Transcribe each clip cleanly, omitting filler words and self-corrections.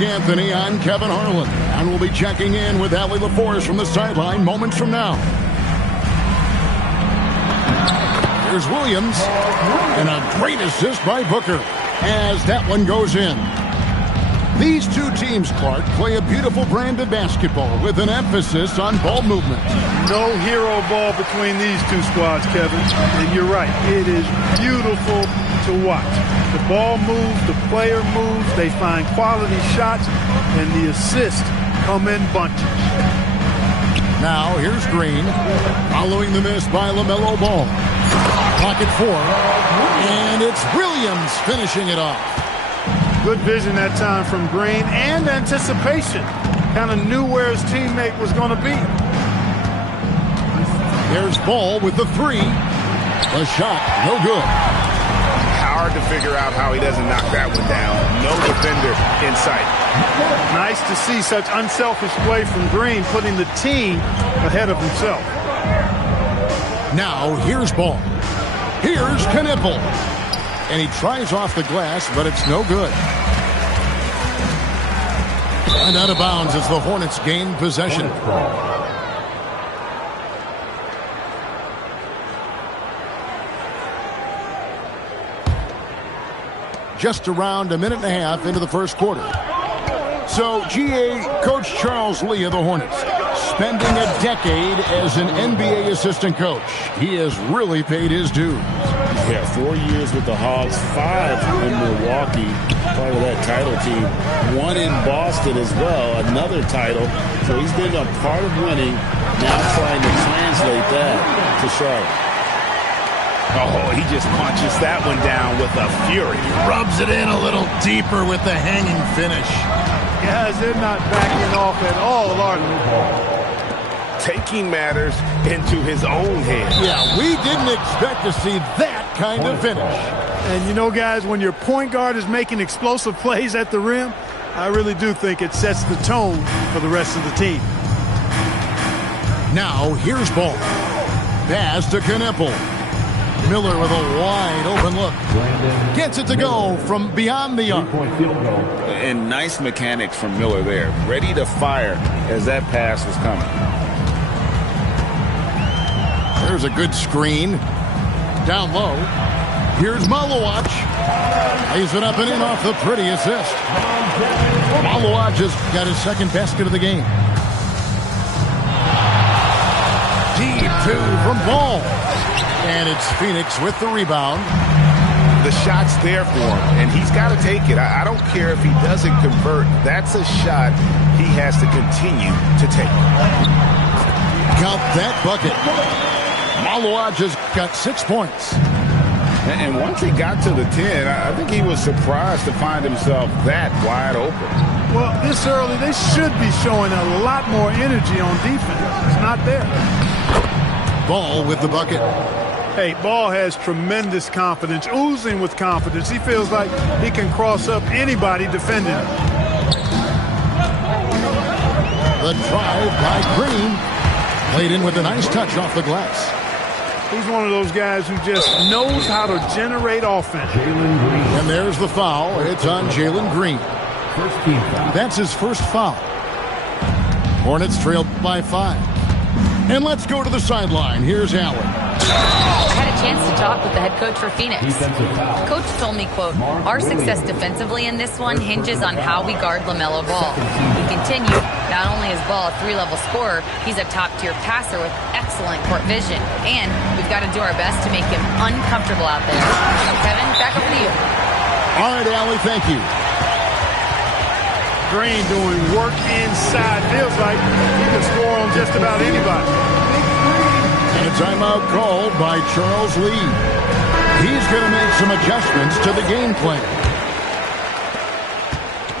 Anthony, I'm Kevin Harlan, and we'll be checking in with Allie LaForce from the sideline moments from now. Here's Williams, and a great assist by Booker as that one goes in. These two teams, Clark, play a beautiful brand of basketball with an emphasis on ball movement. No hero ball between these two squads, Kevin. And you're right, it is beautiful to watch. The ball moves, the player moves, they find quality shots, and the assists come in bunches. Now here's Green, following the miss by LaMelo Ball. Pocket four, and it's Williams finishing it off. Good vision that time from Green and anticipation. Kind of knew where his teammate was going to be. There's Ball with the three. The shot, no good. Hard to figure out how he doesn't knock that one down. No defender in sight. Nice to see such unselfish play from Green, putting the team ahead of himself. Now here's Ball. Here's Knipple. And he tries off the glass, but it's no good. And out of bounds as the Hornets gain possession. Just around a minute and a half into the first quarter. So, GA, Coach Charles Lee of the Hornets, spending a decade as an NBA assistant coach. He has really paid his dues. Yeah, 4 years with the Hawks, 5 in Milwaukee, part of that title team. 1 in Boston as well, another title. So he's been a part of winning, now trying to translate that to Charlotte. Oh, he just punches that one down with a fury. Rubs it in a little deeper with the hanging finish. Guys, they're not backing off at all, are they? Taking matters into his own hands. Yeah, we didn't expect to see that kind of finish. And you know, guys, when your point guard is making explosive plays at the rim, I really do think it sets the tone for the rest of the team. Now, here's Ball. Pass to Knipple. Miller with a wide open look. Gets it to go from beyond the arc. And nice mechanics from Miller there. Ready to fire as that pass was coming. There's a good screen. Down low. Here's Malawach. Lays it up and in off the pretty assist. Malawach has got his second basket of the game. Deep two from Ball. And it's Phoenix with the rebound. The shot's there for him, and he's got to take it. I don't care if he doesn't convert. That's a shot he has to continue to take. Count that bucket. Malawach has got 6 points. And once he got to the 10, I think he was surprised to find himself that wide open. Well, this early, they should be showing a lot more energy on defense. It's not there. Ball with the bucket. Hey, Ball has tremendous confidence, oozing with confidence. He feels like he can cross up anybody defending him. The drive by Green. Played in with a nice touch off the glass. He's one of those guys who just knows how to generate offense. And there's the foul. It's on Jalen Green. That's his first foul. Hornets trailed by 5. And let's go to the sideline. Here's Allen. I had a chance to talk with the head coach for Phoenix. Coach told me, quote, "Our success defensively in this one hinges on how we guard LaMelo Ball." He continued, "Not only is Ball a 3-level scorer, he's a top-tier passer with excellent court vision. And we've got to do our best to make him uncomfortable out there." Kevin, back over to you. All right, Allie, thank you. Green doing work inside. Feels like he can score on just about anybody. And a timeout called by Charles Lee. He's going to make some adjustments to the game plan.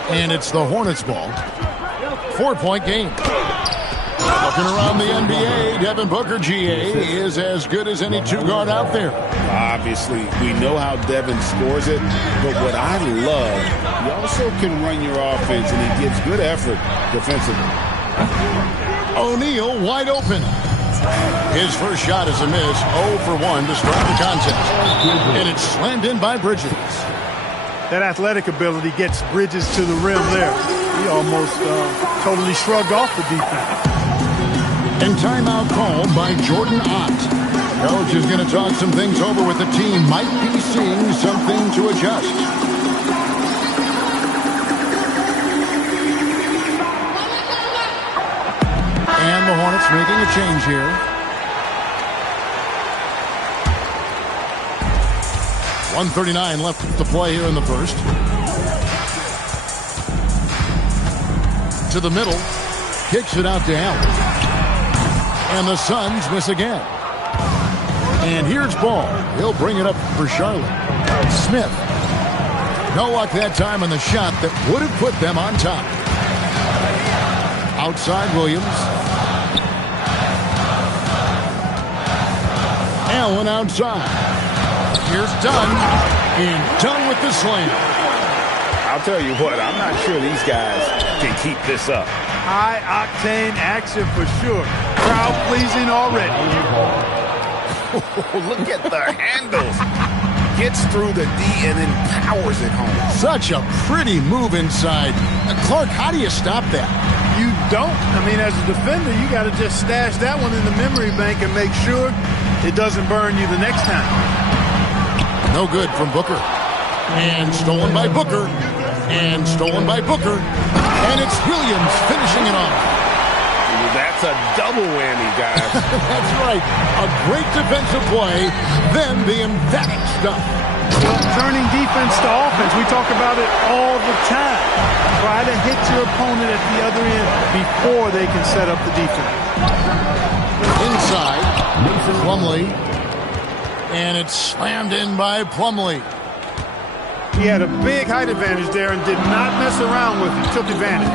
And it's the Hornets ball. 4-point game. Looking around the NBA, Devin Booker, GA, is as good as any two-guard out there. Obviously, we know how Devin scores it, but what I love, he also can run your offense, and he gives good effort defensively. O'Neal wide open. His first shot is a miss, 0 for 1 to start the contest. And it's slammed in by Bridges. That athletic ability gets Bridges to the rim there. almost totally shrugged off the defense. And timeout called by Jordan Ott. Coach is going to talk some things over with the team. Might be seeing something to adjust. And the Hornets making a change here. 1:39 left to play here in the first. To the middle. Kicks it out to Allen. And the Suns miss again. And here's Ball. He'll bring it up for Charlotte. Smith. No luck that time on the shot that would have put them on top. Outside Williams. Allen outside. Here's Dunn. And Dunn with the slam. I'll tell you what, I'm not sure these guys can keep this up. High-octane action for sure. Crowd pleasing already. Look at the handles. Gets through the D and then powers it home. Such a pretty move inside. Clark, how do you stop that? You don't. I mean, as a defender, you got to just stash that one in the memory bank and make sure it doesn't burn you the next time. No good from Booker. And stolen by Booker. And stolen by Booker. And it's Williams finishing it off. That's a double whammy, guys. That's right. A great defensive play, then the emphatic stuff. Well, turning defense to offense, we talk about it all the time. Try to hit your opponent at the other end before they can set up the defense. Inside, Plumlee. And it's slammed in by Plumlee. He had a big height advantage there and did not mess around with it. Took advantage.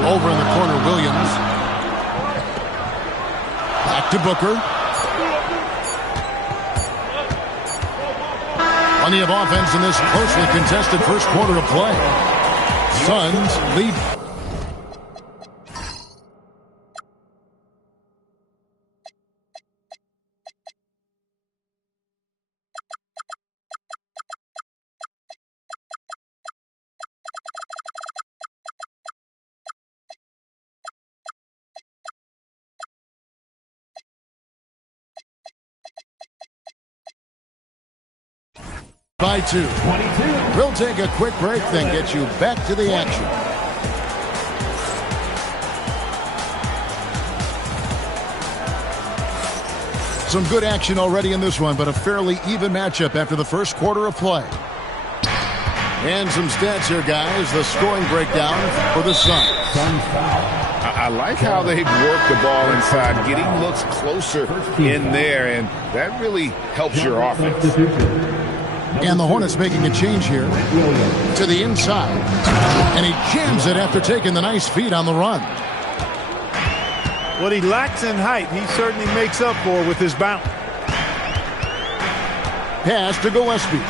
Over in the corner, Williams. Back to Booker. Plenty of offense in this closely contested first quarter of play. Suns lead. By 2. We'll take a quick break, then get you back to the action. Some good action already in this one, but a fairly even matchup after the first quarter of play. And some stats here, guys. The scoring breakdown for the Suns. I like how they've worked the ball inside, getting looks closer in there, and that really helps your offense. And the Hornets making a change here to the inside. And he jams it after taking the nice feed on the run. What he lacks in height, he certainly makes up for with his bounce. Pass to Gillespie.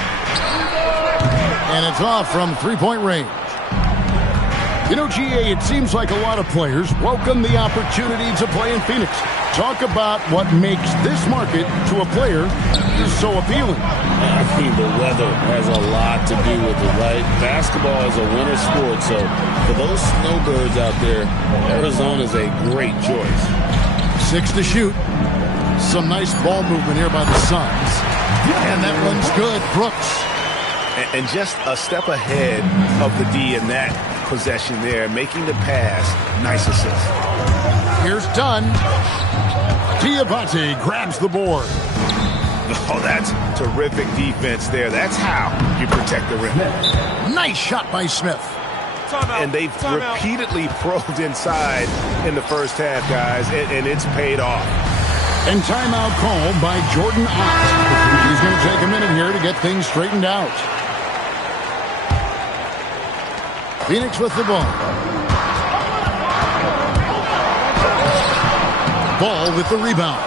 And it's off from three-point range. You know, GA, it seems like a lot of players welcome the opportunity to play in Phoenix. Talk about what makes this market to a player so appealing. I think the weather has a lot to do with it, right? Basketball is a winter sport, so for those snowbirds out there, Arizona is a great choice. 6 to shoot. Some nice ball movement here by the Suns. And that one's good. Brooks. And just a step ahead of the D in that possession there, making the pass. Nice assist. Here's Dunn. Diabate grabs the board. Oh, that's terrific defense there. That's how you protect the rim. Nice shot by Smith. And they've repeatedly probed inside in the first half, guys, and it's paid off. And timeout called by Jordan Ott. He's going to take a minute here to get things straightened out. Phoenix with the ball. Ball with the rebound.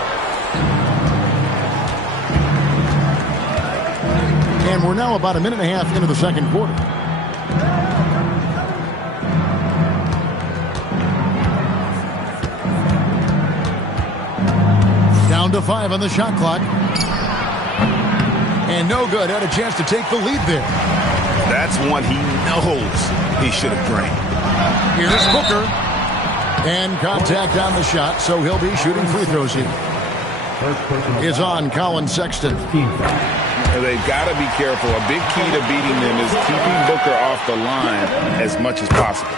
And we're now about a minute and a half into the second quarter. Down to 5 on the shot clock. And no good. Had a chance to take the lead there. That's one he knows he should have drained. Here's Booker. And contact on the shot, so he'll be shooting free throws here. Is on Colin Sexton. They've got to be careful. A big key to beating them is keeping Booker off the line as much as possible.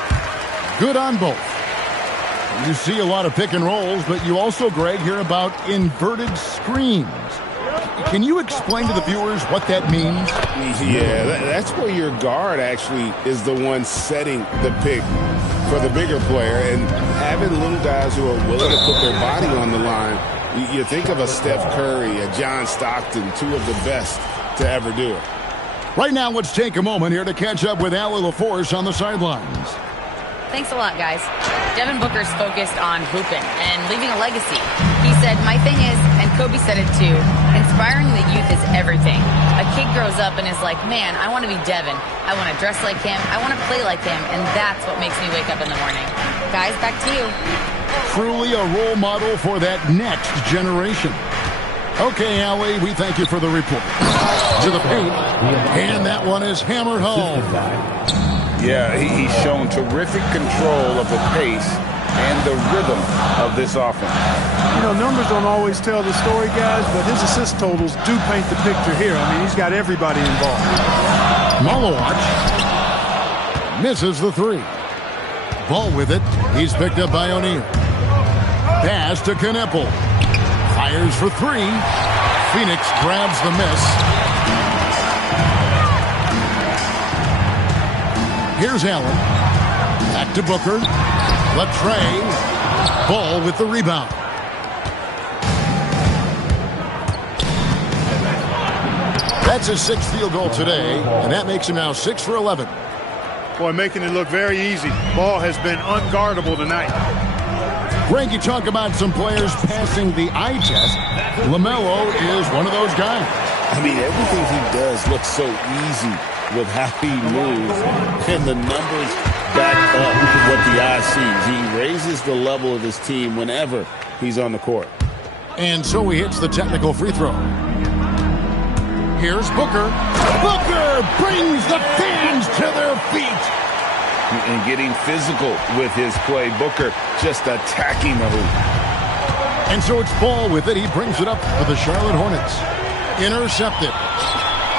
Good on both. You see a lot of pick and rolls, but you also, Greg, hear about inverted screens. Can you explain to the viewers what that means? Yeah, that's where your guard actually is the one setting the pick for the bigger player, and having little guys who are willing to put their body on the line. You think of a Steph Curry, a John Stockton, two of the best to ever do it. Right now, let's take a moment here to catch up with Allie LaForce on the sidelines. Thanks a lot, guys. Devin Booker's focused on hooping and leaving a legacy. He said, my thing is, and Kobe said it too, inspiring the youth is everything. A kid grows up and is like, man, I want to be Devin. I want to dress like him. I want to play like him. And that's what makes me wake up in the morning. Guys, back to you. Truly a role model for that next generation. Okay, Allie, we thank you for the report. To the paint, and that one is hammered home. Yeah, he's shown terrific control of the pace and the rhythm of this offense. You know, numbers don't always tell the story, guys, but his assist totals do paint the picture here. I mean, he's got everybody involved. Malawach misses the three. Ball with it. He's picked up by O'Neal. Pass to Kneppel. Fires for three. Phoenix grabs the miss. Here's Allen. Back to Booker. Latrey. Ball with the rebound. That's his sixth field goal today, and that makes him now 6 for 11. Boy, making it look very easy. Ball has been unguardable tonight. Greg, you talk about some players passing the eye test. LaMelo is one of those guys. I mean, everything he does looks so easy with how he moves, and the numbers back up what the eye sees. He raises the level of his team whenever he's on the court. And so he hits the technical free throw. Here's Booker. Booker brings the fans to their feet. And getting physical with his play. Booker just attacking the hoop. And so it's Ball with it. He brings it up for the Charlotte Hornets. Intercepted.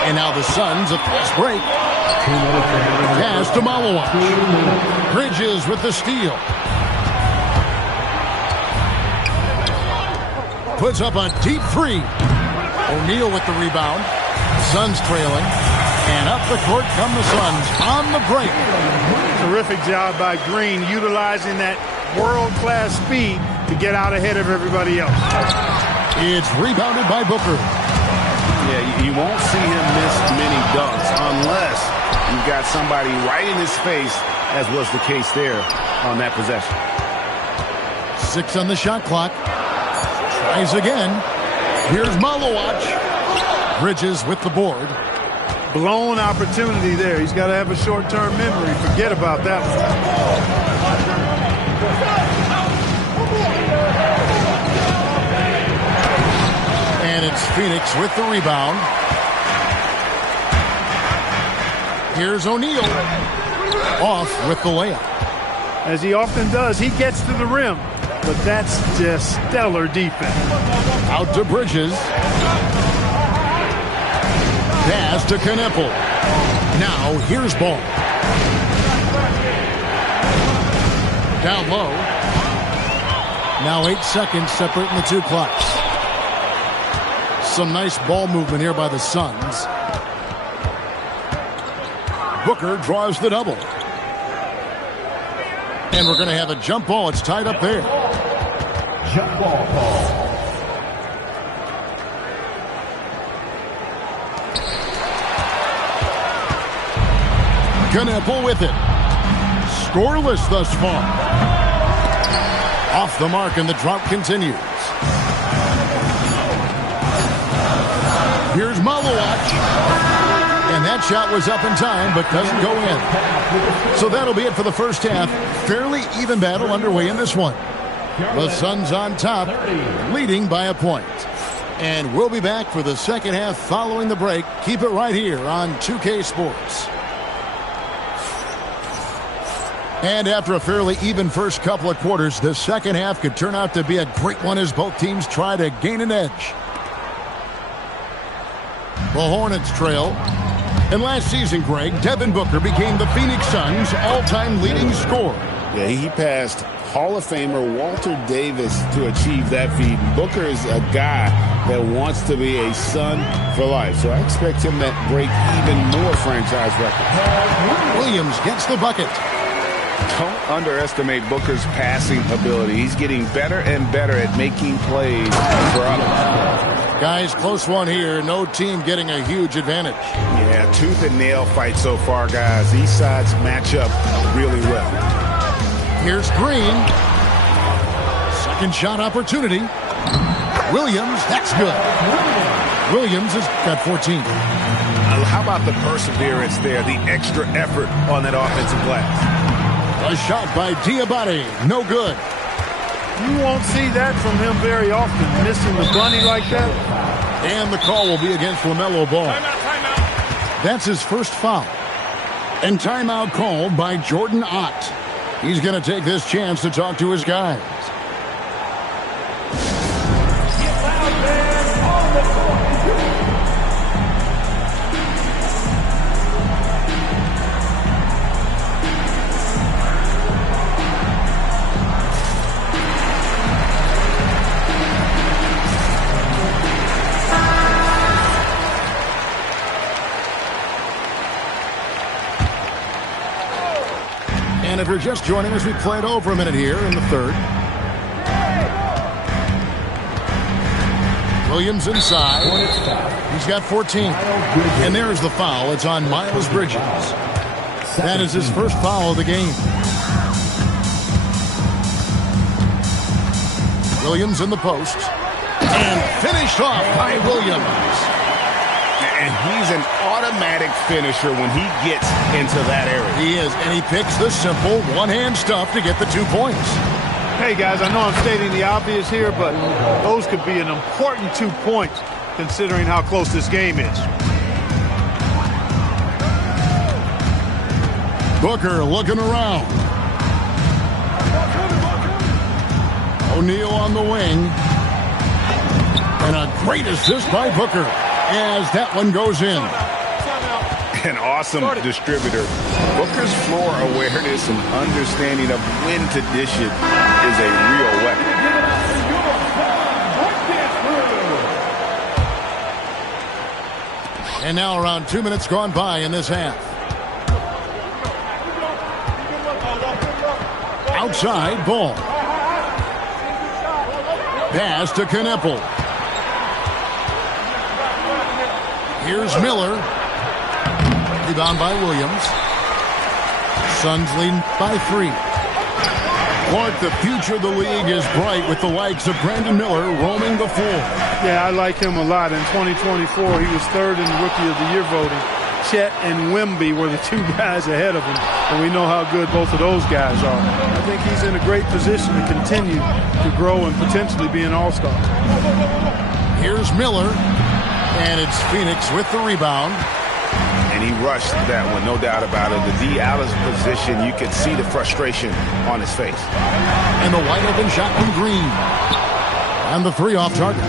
And now the Suns, a fast break. Pass to Malawach. Bridges with the steal. Puts up a deep three. O'Neal with the rebound. Suns trailing. And up the court come the Suns on the break. Terrific job by Green, utilizing that world-class speed to get out ahead of everybody else. It's rebounded by Booker. Yeah, you won't see him miss many dunks unless you've got somebody right in his face, as was the case there on that possession. 6 on the shot clock. Tries again. Here's Malawach. Bridges with the board. Blown opportunity there. He's got to have a short-term memory. Forget about that one. And it's Phoenix with the rebound. Here's O'Neal. Off with the layup. As he often does, he gets to the rim. But that's just stellar defense. Out to Bridges. Pass to Kneppel. Now here's Ball. Down low. Now 8 seconds separating the two clocks. Some nice ball movement here by the Suns. Booker draws the double. And we're going to have a jump ball. It's tied up there. Jump ball call. Kneppel with it. Scoreless thus far. Off the mark, and the drought continues. Here's Malawach. And that shot was up in time, but doesn't go in. So that'll be it for the first half. Fairly even battle underway in this one. The Suns on top, leading by a point. And we'll be back for the second half following the break. Keep it right here on 2K Sports. And after a fairly even first couple of quarters, the second half could turn out to be a great one as both teams try to gain an edge. The Hornets trail. And last season, Greg, Devin Booker became the Phoenix Suns' all-time leading scorer. Yeah, he passed Hall of Famer Walter Davis to achieve that feat. Booker is a guy that wants to be a Sun for life, so I expect him to break even more franchise records. Williams gets the bucket. Don't underestimate Booker's passing ability. He's getting better and better at making plays for others. Guys, close one here. No team getting a huge advantage. Yeah, tooth and nail fight so far, guys. These sides match up really well. Here's Green. Second shot opportunity. Williams, that's good. Williams has got 14. How about the perseverance there, the extra effort on that offensive glass? A shot by Diabate, no good. You won't see that from him very often, missing the bunny like that. And the call will be against LaMelo Ball. Timeout. That's his first foul. And timeout called by Jordan Ott. He's going to take this chance to talk to his guys. And if you're just joining us, we played over a minute here in the third. Williams inside. He's got 14. And there's the foul. It's on Miles Bridges. That is his first foul of the game. Williams in the post. And finished off by Williams. And he's an automatic finisher when he gets into that area. He is, and he picks the simple one-hand stuff to get the 2 points. Hey, guys, I know I'm stating the obvious here, but those could be an important 2 points considering how close this game is. Booker looking around. O'Neal on the wing. And a great assist by Booker as that one goes in. An awesome distributor. Booker's floor awareness and understanding of when to dish it is a real weapon. And now around 2 minutes gone by in this half. Outside ball. Pass to Kneppel. Here's Miller. Rebound by Williams. Suns leading by 3. Clark, the future of the league is bright with the likes of Brandon Miller roaming the floor. Yeah, I like him a lot. In 2024, he was third in the Rookie of the Year voting. Chet and Wemby were the 2 guys ahead of him, and we know how good both of those guys are. I think he's in a great position to continue to grow and potentially be an all-star. Here's Miller. And it's Phoenix with the rebound. And he rushed that one, no doubt about it. The D out of position, you can see the frustration on his face. And the wide open shot from Green. And the 3 off target.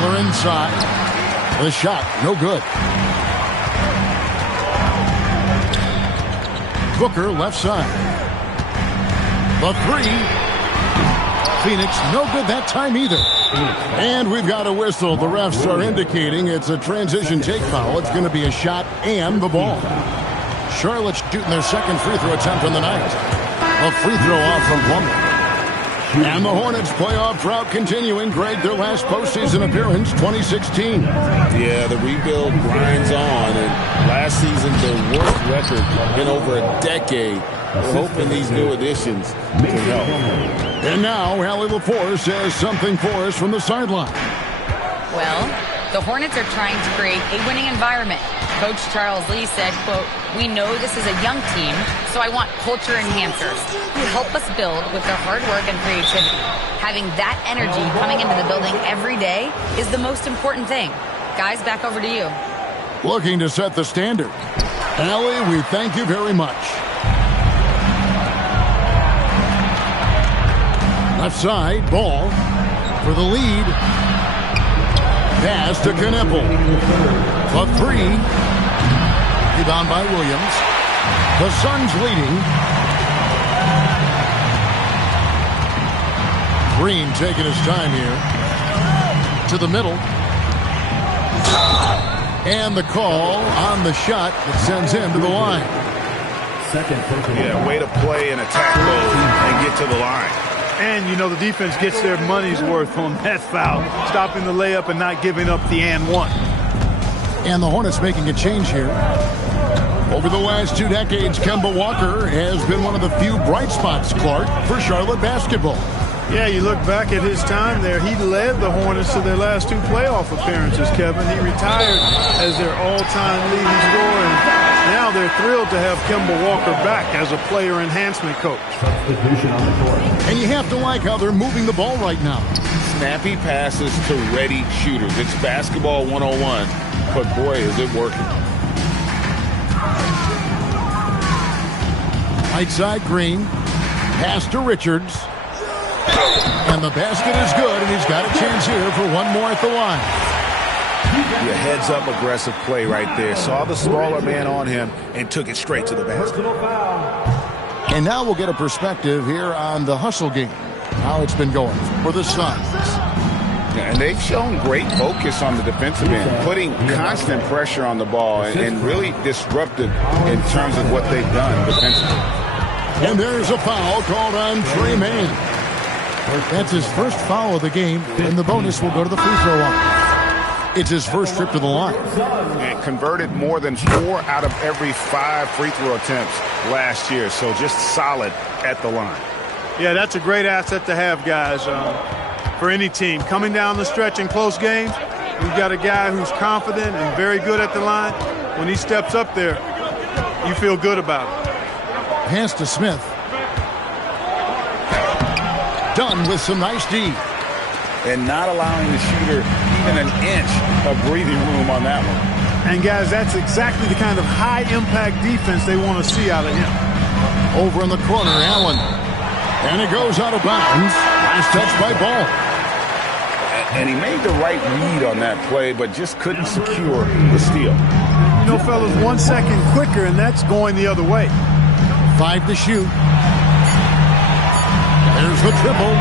Miller inside. The shot, no good. Booker left side. The 3. Phoenix, no good that time either. And we've got a whistle. The refs are indicating it's a transition take foul. It's going to be a shot and the ball. Charlotte shooting their second free throw attempt on the night. A free throw off from Plumlee. And the Hornets playoff drought continuing. Greg, their last postseason appearance, 2016. Yeah, the rebuild grinds on. And last season, their worst record in over a decade. We're hoping these new additions can help. And now, Allie LaForce says something for us from the sideline. Well, the Hornets are trying to create a winning environment. Coach Charles Lee said, quote, "We know this is a young team, so I want culture enhancers who help us build with their hard work and creativity. Having that energy coming into the building every day is the most important thing." Guys, back over to you. looking to set the standard. Allie, we thank you very much. Left side, ball for the lead. Pass to Kneppel. The three. Rebound by Williams. The Suns leading. Green taking his time here. To the middle. And the call on the shot that sends him to the line. Yeah, way to play and attack mode and get to the line. And, you know, the defense gets their money's worth on that foul, stopping the layup and not giving up the and one. And the Hornets making a change here. Over the last 2 decades, Kemba Walker has been one of the few bright spots, Clark, for Charlotte basketball. Yeah, you look back at his time there, he led the Hornets to their last 2 playoff appearances, Kevin. He retired as their all-time leading scorer, and now they're thrilled to have Kemba Walker back as a player enhancement coach. And you have to like how they're moving the ball right now. Snappy passes to ready shooters. It's basketball 101, but boy, is it working. Right side, Green. Pass to Richards. And the basket is good, and he's got a chance here for one more at the line. Yeah, heads-up aggressive play right there. Saw the smaller man on him and took it straight to the basket. And now we'll get a perspective here on the hustle game, how it's been going for the Suns. And they've shown great focus on the defensive end, putting constant pressure on the ball and really disruptive in terms of what they've done defensively. And there's a foul called on Tre Mann. That's his first foul of the game, and the bonus will go to the free throw line. It's his first trip to the line. And converted more than 4 out of every 5 free throw attempts last year, so just solid at the line. Yeah, that's a great asset to have, guys, for any team. Coming down the stretch in close games, you've got a guy who's confident and very good at the line. When he steps up there, you feel good about it. Pass to Smith. Done with some nice D. And not allowing the shooter even an inch of breathing room on that one. And, guys, that's exactly the kind of high-impact defense they want to see out of him. Over in the corner, Allen. And it goes out of bounds. Last touch by Ball. And he made the right read on that play, but just couldn't secure the steal. You know, fellas, 1 second quicker, and that's going the other way. 5 to shoot. There's the triple.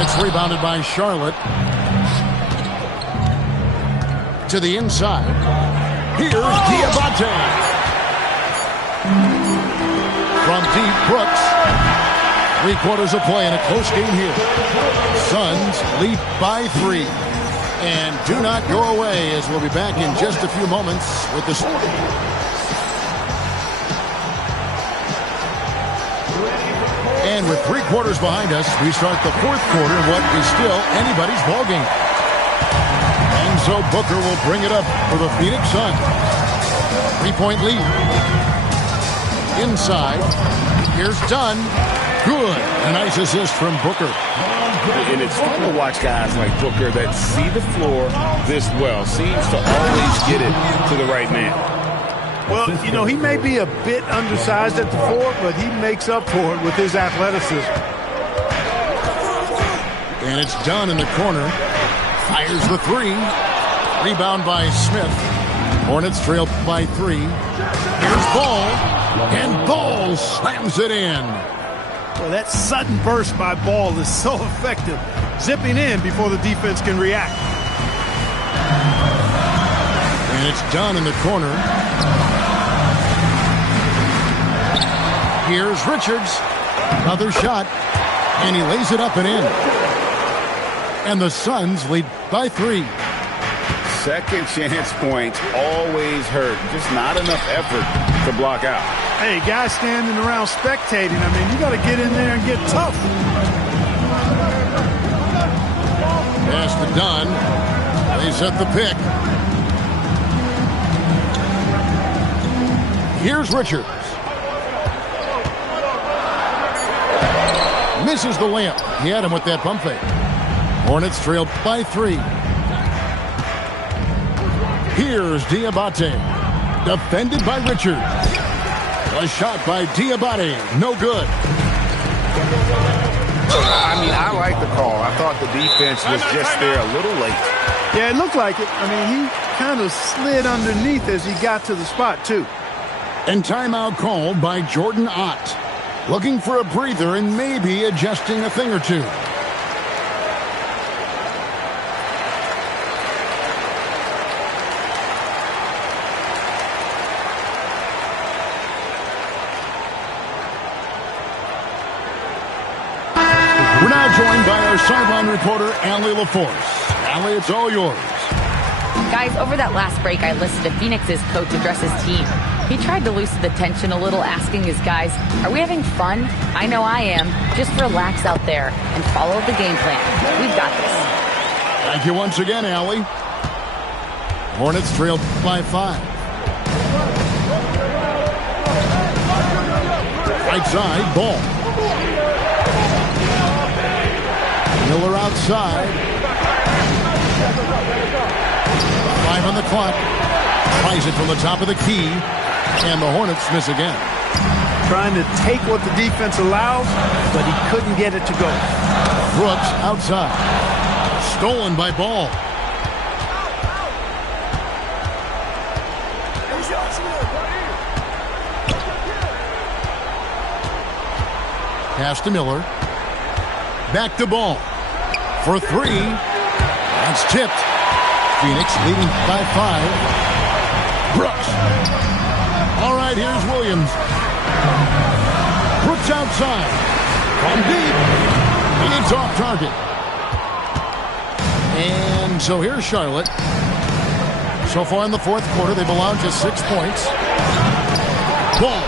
It's rebounded by Charlotte. To the inside. Here's Diabate. From deep, Brooks. 3 quarters of play in a close game here. Suns lead by 3. And do not go away, as we'll be back in just a few moments with the score. And with 3 quarters behind us, we start the 4th quarter in what is still anybody's ball game. And so Booker will bring it up for the Phoenix Suns. 3-point lead. Inside. Here's Dunn. Good. A nice assist from Booker. And it's fun to watch guys like Booker that see the floor this well. Seems to always get it to the right man. Well, you know, he may be a bit undersized at the 4, but he makes up for it with his athleticism. And it's Dunn in the corner. Fires the 3. Rebound by Smith. Hornets trail by 3. Here's Ball. And Ball slams it in. Well, that sudden burst by Ball is so effective. Zipping in before the defense can react. And it's Dunn in the corner. Here's Richards. Another shot. And he lays it up and in. And the Suns lead by 3. Second chance points always hurt. Just not enough effort to block out. Hey, guys standing around spectating. I mean, you got to get in there and get tough. Pass to Dunn. They set the pick. Here's Richards. Misses the layup. He had him with that pump fake. Hornets trailed by 3. Here's Diabate. Defended by Richards. A shot by Diabate. No good. I mean, I like the call. I thought the defense was just there a little late. Yeah, it looked like it. I mean, he kind of slid underneath as he got to the spot, too. And timeout called by Jordan Ott. Looking for a breather and maybe adjusting a thing or two. We're now joined by our sideline reporter, Allie LaForce. Allie, it's all yours. Guys, over that last break, I listened to Phoenix's coach address his team. He tried to loosen the tension a little, asking his guys, are we having fun? I know I am. Just relax out there and follow the game plan. We've got this. Thank you once again, Allie. Hornets trailed by 5. Right side, Ball. Miller outside. 5 on the clock. Tries it from the top of the key. And the Hornets miss again. Trying to take what the defense allows, but he couldn't get it to go. Brooks outside. Stolen by Ball. Pass to Miller. Back to Ball. For 3. That's tipped. Phoenix leading by 5. Brooks. All right, here's Williams. Brooks outside. From deep. It's off target. And so here's Charlotte. So far in the fourth quarter, they've allowed just 6 points. Ball.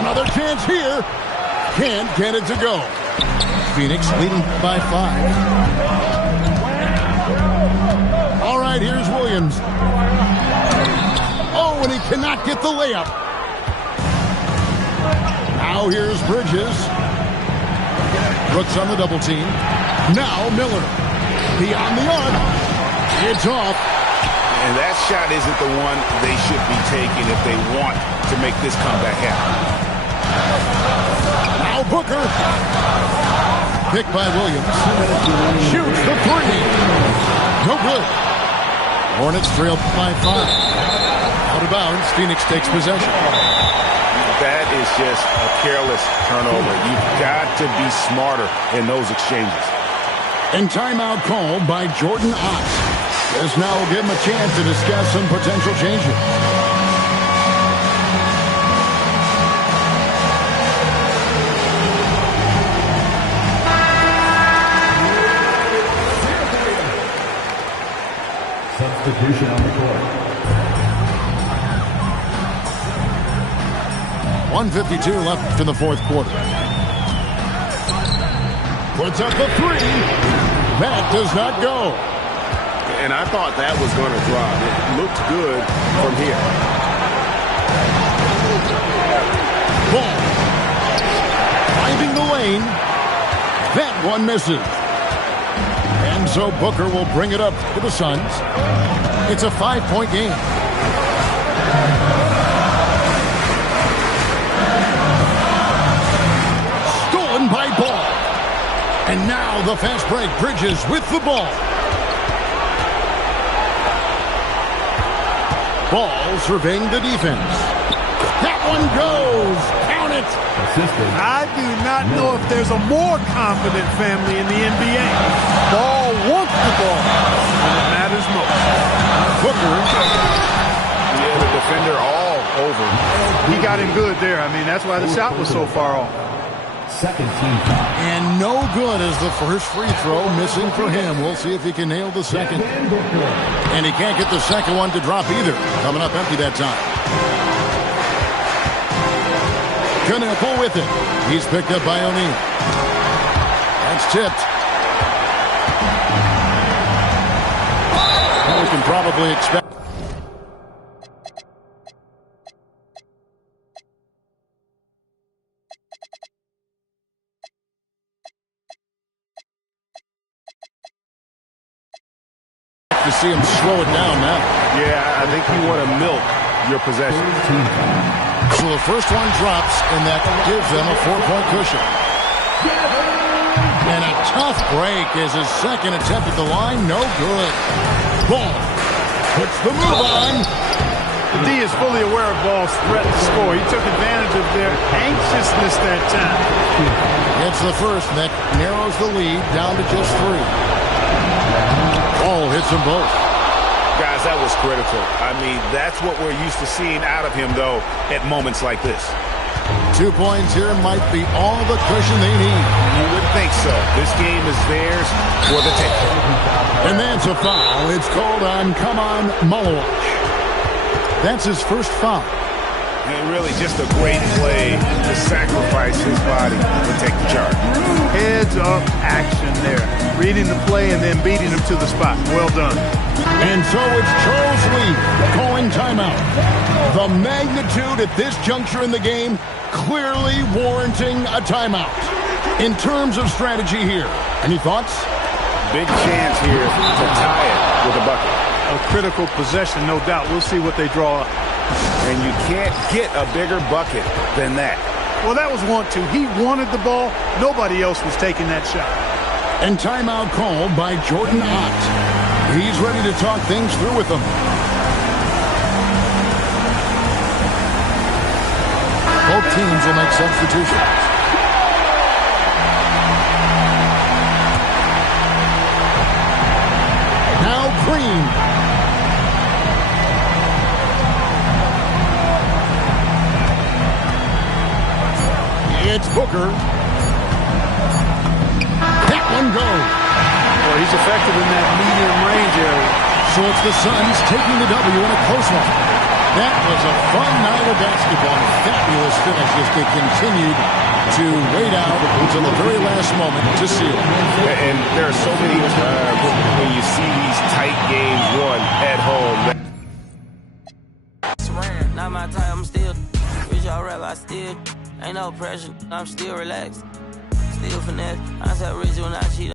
Another chance here. Can't get it to go. Phoenix leading by 5. All right, here's Williams. Oh, and he cannot get the layup. Now here's Bridges. Brooks on the double team. Now Miller. Beyond the arc. It's off. And that shot isn't the one they should be taking if they want to make this comeback happen. Now Booker. Picked by Williams. Shoots the 3. No good. Hornets trail by 5. Out of bounds. Phoenix takes possession. That is just a careless turnover. You've got to be smarter in those exchanges. And timeout called by Jordan Ott. This now will give him a chance to discuss some potential changes. Substitution on the court. 1:52 left in the fourth quarter. Puts up the 3. That does not go. And I thought that was going to drop. It looked good from here. Ball. Finding the lane. That one misses. And so Booker will bring it up to the Suns. It's a 5-point game. Stolen by Ball. And now the fast break. Bridges with the ball. Ball surveying the defense. That one goes. Count it. I do not know if there's a more confident family in the NBA. Ball wants the ball when it matters most. Booker. Yeah, the defender all over. He got him good there. I mean, that's why the shot was so far off. Second team foul. And no good as the first free throw missing for him. We'll see if he can nail the second. And he can't get the second one to drop either. Coming up empty that time. Knuckle with it. He's picked up by O'Neal. That's tipped. Well, we can probably expect. To see him slow it down now. Yeah, I think you want to milk your possession. So the first one drops, and that gives them a 4-point cushion. And a tough break is his second attempt at the line. No good. Ball puts the move on. The D is fully aware of Ball's threat to score. He took advantage of their anxiousness that time. Gets the first, and that narrows the lead down to just 3. Ball hits them both. Guys, that was critical. I mean, that's what we're used to seeing out of him, though, at moments like this. 2 points here might be all the cushion they need. You would think so. This game is theirs for the taking. And that's a foul. It's called on Kaman Malawach. That's his first foul. And really just a great play to sacrifice his body to take the charge. Heads-up action there. Reading the play and then beating him to the spot. Well done. And so it's Charles Lee calling timeout. The magnitude at this juncture in the game clearly warranting a timeout. In terms of strategy here, any thoughts? Big chance here to tie it with a bucket. A critical possession, no doubt. We'll see what they draw up. And you can't get a bigger bucket than that. Well, that was 1-2. He wanted the ball. Nobody else was taking that shot. And timeout called by Jordan Ott. He's ready to talk things through with them. Both teams will make substitutions. Now Green. It's Booker. That one goes. Well, he's effective in that medium range area. So it's the Suns taking the W in a close one. That was a fun night of basketball. Fabulous finish as they continued to wait out until the very last moment to seal it. And there are so many times when you see these tight games won at home. Not my time, I'm still rich, all rap, I still ain't no pressure, I'm still relaxed, still finesse. I said rich when I cheat.